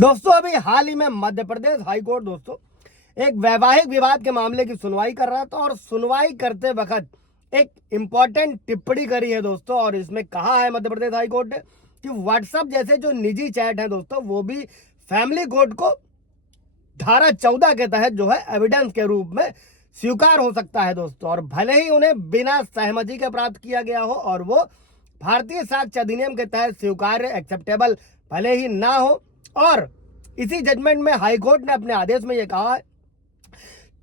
दोस्तों अभी हाल ही में मध्य प्रदेश हाईकोर्ट दोस्तों एक वैवाहिक विवाद के मामले की सुनवाई कर रहा था और सुनवाई करते वक्त एक इंपॉर्टेंट टिप्पणी करी है दोस्तों। और इसमें कहा है मध्य प्रदेश हाईकोर्ट ने कि व्हाट्सएप जैसे जो निजी चैट है दोस्तों वो भी फैमिली कोर्ट को धारा 14 के तहत जो है एविडेंस के रूप में स्वीकार हो सकता है दोस्तों। और भले ही उन्हें बिना सहमति के प्राप्त किया गया हो और वो भारतीय साक्ष्य अधिनियम के तहत स्वीकार्य एक्सेप्टेबल भले ही ना हो। और इसी जजमेंट में हाईकोर्ट ने अपने आदेश में यह कहा है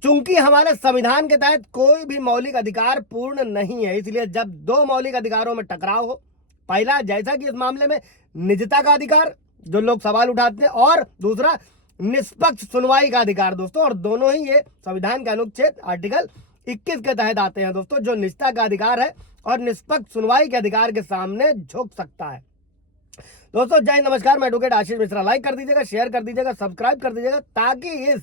चूंकि हमारे संविधान के तहत कोई भी मौलिक अधिकार पूर्ण नहीं है, इसलिए जब दो मौलिक अधिकारों में टकराव हो, पहला जैसा कि इस मामले में निजता का अधिकार जो लोग सवाल उठाते हैं और दूसरा निष्पक्ष सुनवाई का अधिकार दोस्तों, और दोनों ही ये संविधान के अनुच्छेद आर्टिकल 21 के तहत आते हैं दोस्तों। जो निजता का अधिकार है और निष्पक्ष सुनवाई के अधिकार के सामने झुक सकता है। दोस्तों जय नमस्कार, मैं एडवोकेट आशीष मिश्रा। लाइक कर दीजिएगा, शेयर कर दीजिएगा, सब्सक्राइब कर दीजिएगा ताकि इस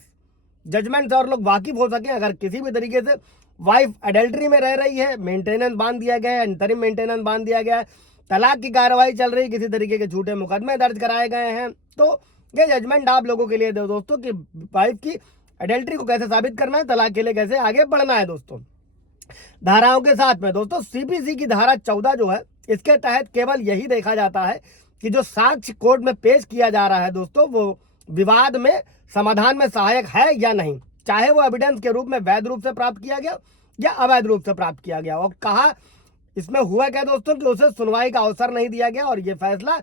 जजमेंट से और लोग वाकिफ हो सके। अगर किसी भी तरीके से वाइफ एडल्ट्री में रह रही है, मेंटेनेंस बांध दिया गया है, अंतरिम मेंटेनेंस बांध दिया गया है, तलाक की कार्रवाई चल रही, किसी तरीके के झूठे मुकदमे दर्ज कराए गए हैं, तो ये जजमेंट आप लोगों के लिए दो दोस्तों कि वाइफ की एडल्ट्री को कैसे साबित करना है, तलाक के लिए कैसे आगे बढ़ना है दोस्तों। धाराओं के साथ में दोस्तों सीपीसी की धारा 14 जो है इसके तहत केवल यही देखा जाता है कि जो साक्ष्य कोर्ट में पेश किया जा रहा है दोस्तों वो विवाद में समाधान में सहायक है या नहीं, चाहे वो एविडेंस के रूप में वैध रूप से प्राप्त किया गया या अवैध रूप से प्राप्त किया गया। और कहा इसमें हुआ क्या दोस्तों कि उसे सुनवाई का अवसर नहीं दिया गया। और ये फैसला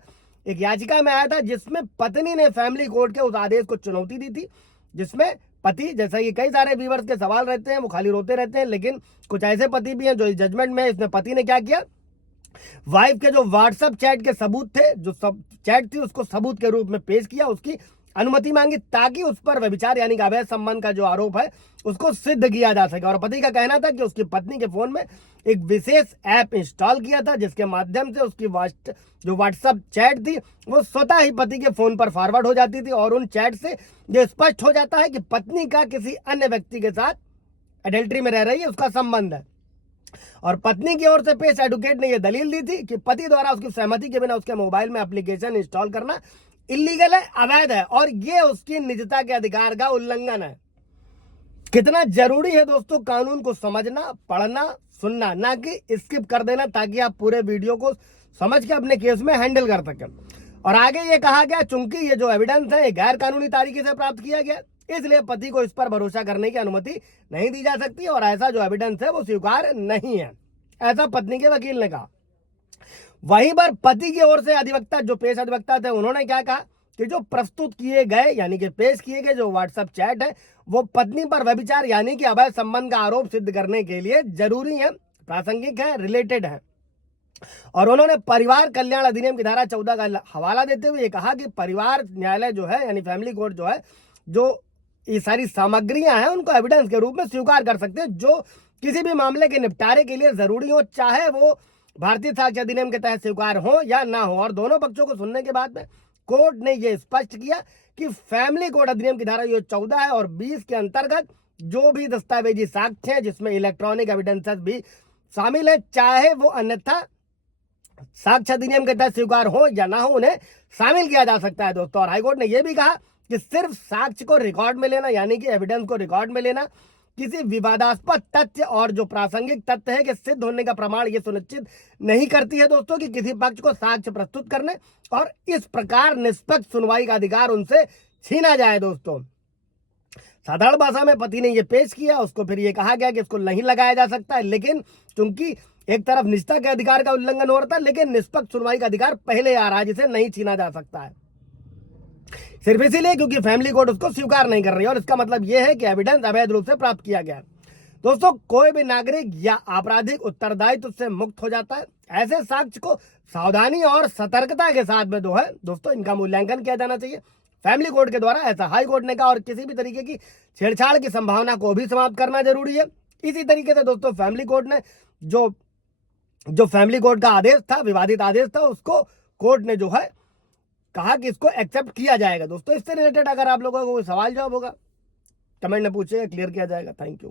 एक याचिका में आया था जिसमें पत्नी ने फैमिली कोर्ट के उस आदेश को चुनौती दी थी, जिसमें पति, जैसा कि कई सारे व्यूअर्स के सवाल रहते हैं वो खाली रोते रहते हैं, लेकिन कुछ ऐसे पति भी हैं जो इस जजमेंट में इसमें पति ने क्या किया, वाइफ के जो व्हाट्सएप चैट के सबूत थे, जो सब चैट थी उसको सबूत के रूप में पेश किया, उसकी अनुमति मांगी ताकि उस पर व्यभिचार यानी कि अवैध संबंध का जो आरोप है उसको सिद्ध किया जा सके। और पति का कहना था कि उसकी पत्नी के फोन में एक विशेष ऐप इंस्टॉल किया था जिसके माध्यम से उसकी जो व्हाट्सएप चैट थी वो स्वतः ही पति के फोन पर फॉरवर्ड हो जाती थी। और उन चैट से ये स्पष्ट हो जाता है कि पत्नी का किसी अन्य व्यक्ति के साथ एडल्ट्री में रह रही है, उसका संबंध है। और पत्नी की ओर से पेश एडवोकेट ने यह दलील दी थी कि पति द्वारा उसकी सहमति के बिना उसके मोबाइल में एप्लीकेशन इंस्टॉल करना इलीगल है, अवैध है और ये उसकी निजता के अधिकार का उल्लंघन है। कितना जरूरी है दोस्तों कानून को समझना, पढ़ना, सुनना, ना कि स्किप कर देना ताकि आप पूरे वीडियो को समझ के अपने केस में हैंडल कर सकें। और आगे ये कहा गया चूंकि ये जो एविडेंस है ये गैर कानूनी तरीके से प्राप्त किया गया, इसलिए पति को इस पर भरोसा करने की अनुमति नहीं दी जा सकती और ऐसा जो एविडेंस है वो स्वीकार नहीं है, ऐसा पत्नी के वकील ने कहा। वहीं पर पति की ओर से अधिवक्ता जो पेश अधिवक्ता थे उन्होंने क्या कहा कि जो प्रस्तुत किए गए यानी कि पेश किए गए जो व्हाट्सएप चैट है वो पत्नी पर व्यभिचार यानी कि अवैध संबंध का आरोप सिद्ध करने के लिए जरूरी है, प्रासंगिक है, रिलेटेड है। और उन्होंने परिवार कल्याण अधिनियम की धारा 14 का हवाला देते हुए कहा कि परिवार न्यायालय जो है यानी फैमिली कोर्ट जो है, जो ये सारी सामग्रियां हैं उनको एविडेंस के रूप में स्वीकार कर सकते हैं जो किसी भी मामले के निपटारे के लिए जरूरी हो, चाहे वो भारतीय साक्ष्य अधिनियम के तहत स्वीकार हो या ना हो। और दोनों पक्षों को सुनने के बाद में कोर्ट ने यह स्पष्ट किया कि फैमिली कोर्ट अधिनियम की धारा 14 है और 20 के अंतर्गत जो भी दस्तावेजी साक्ष्य है जिसमें इलेक्ट्रॉनिक एविडेंसेस भी शामिल है, चाहे वो अन्यथा साक्ष्य अधिनियम के तहत स्वीकार हो या ना हो, उन्हें शामिल किया जा सकता है दोस्तों। और हाईकोर्ट ने यह भी कहा कि सिर्फ साक्ष्य को रिकॉर्ड में लेना यानी कि एविडेंस को रिकॉर्ड में लेना किसी विवादास्पद तथ्य और जो प्रासंगिक तथ्य है कि सिद्ध होने का प्रमाण ये सुनिश्चित नहीं करती है दोस्तों कि किसी पक्ष को साक्ष्य प्रस्तुत करने और इस प्रकार निष्पक्ष सुनवाई का अधिकार उनसे छीना जाए दोस्तों। साधारण भाषा में पति ने ये पेश किया, उसको फिर ये कहा गया कि इसको नहीं लगाया जा सकता है, लेकिन चूंकि एक तरफ निजता के अधिकार का उल्लंघन हो रहा था लेकिन निष्पक्ष सुनवाई का अधिकार पहले आ रहा है जिसे नहीं छीना जा सकता है, सिर्फ इसीलिए क्योंकि फैमिली कोर्ट उसको स्वीकार नहीं कर रही है। और इसका मतलब यह है कि एविडेंस अवैध रूप से प्राप्त किया गया है दोस्तों। कोई भी नागरिक या आपराधिक उत्तरदायित्व से मुक्त हो जाता है। ऐसे साक्ष्य को सावधानी और सतर्कता के साथ में जो है दोस्तों इनका मूल्यांकन किया जाना चाहिए फैमिली कोर्ट के द्वारा, ऐसा हाई कोर्ट ने कहा। और किसी भी तरीके की छेड़छाड़ की संभावना को भी समाप्त करना जरूरी है। इसी तरीके से दोस्तों फैमिली कोर्ट ने जो फैमिली कोर्ट का आदेश था, विवादित आदेश था, उसको कोर्ट ने जो है कहा कि इसको एक्सेप्ट किया जाएगा दोस्तों। इससे रिलेटेड अगर आप लोगों को कोई सवाल जवाब होगा कमेंट में पूछिएगा, क्लियर किया जाएगा। Thank you.